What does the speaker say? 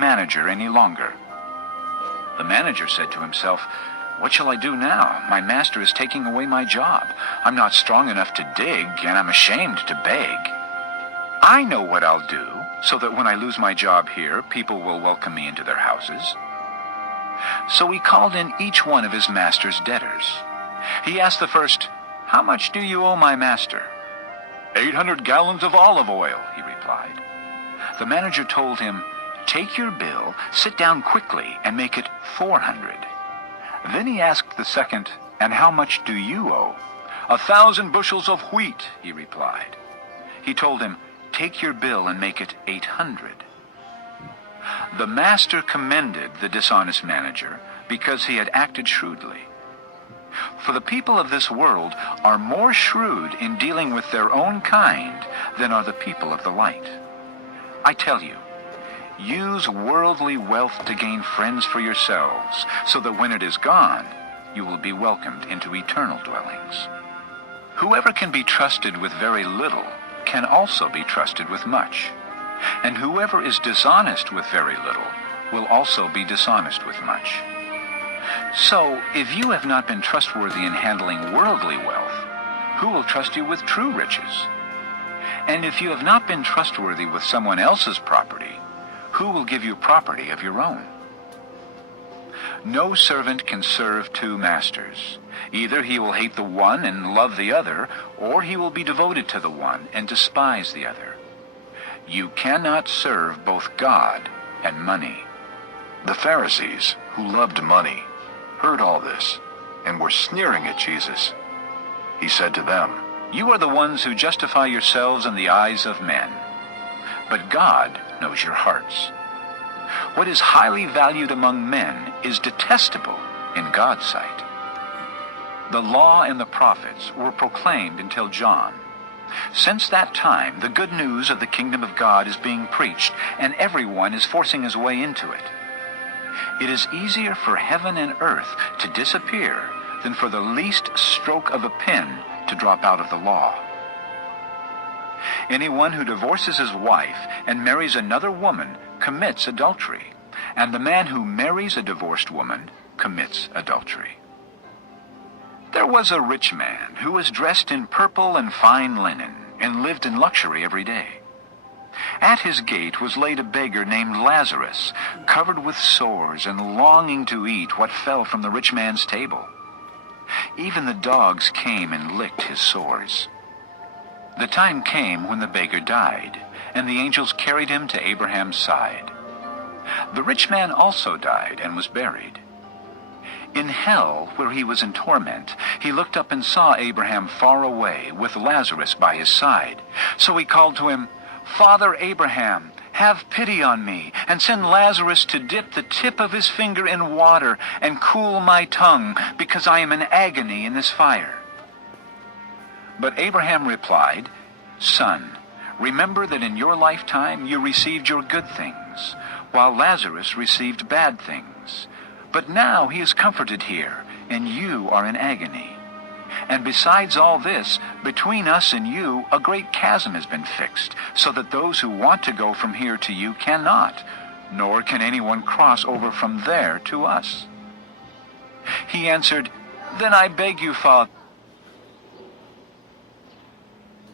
manager any longer. The manager said to himself, "What shall I do now? My master is taking away my job. I'm not strong enough to dig, and I'm ashamed to beg. I know what I'll do, so that when I lose my job here, people will welcome me into their houses." So he called in each one of his master's debtors. He asked the first, "How much do you owe my master?" 800 gallons of olive oil, he replied. The manager told him, "Take your bill, sit down quickly, and make it 400. Then he asked the second, "And how much do you owe?" 1,000 bushels of wheat, he replied. He told him, "Take your bill and make it 800. The master commended the dishonest manager because he had acted shrewdly. For the people of this world are more shrewd in dealing with their own kind than are the people of the light. I tell you, use worldly wealth to gain friends for yourselves, so that when it is gone, you will be welcomed into eternal dwellings. Whoever can be trusted with very little can also be trusted with much, and whoever is dishonest with very little will also be dishonest with much. So, if you have not been trustworthy in handling worldly wealth, who will trust you with true riches? And if you have not been trustworthy with someone else's property, who will give you property of your own? No servant can serve two masters. Either he will hate the one and love the other, or he will be devoted to the one and despise the other. You cannot serve both God and money." The Pharisees, who loved money, heard all this and were sneering at Jesus. He said to them, "You are the ones who justify yourselves in the eyes of men, but God knows your hearts. What is highly valued among men is detestable in God's sight." The law and the prophets were proclaimed until John. Since that time, the good news of the kingdom of God is being preached, and everyone is forcing his way into it. It is easier for heaven and earth to disappear than for the least stroke of a pen to drop out of the law. Anyone who divorces his wife and marries another woman commits adultery, and the man who marries a divorced woman commits adultery. There was a rich man who was dressed in purple and fine linen and lived in luxury every day. At his gate was laid a beggar named Lazarus, covered with sores and longing to eat what fell from the rich man's table. Even the dogs came and licked his sores. The time came when the beggar died, and the angels carried him to Abraham's side. The rich man also died and was buried. In hell, where he was in torment, he looked up and saw Abraham far away, with Lazarus by his side. So he called to him, "Father Abraham, have pity on me, and send Lazarus to dip the tip of his finger in water and cool my tongue, because I am in agony in this fire." But Abraham replied, "Son, remember that in your lifetime you received your good things, while Lazarus received bad things. But now he is comforted here, and you are in agony. And besides all this, between us and you a great chasm has been fixed, so that those who want to go from here to you cannot, nor can anyone cross over from there to us." He answered, "Then I beg you, Father,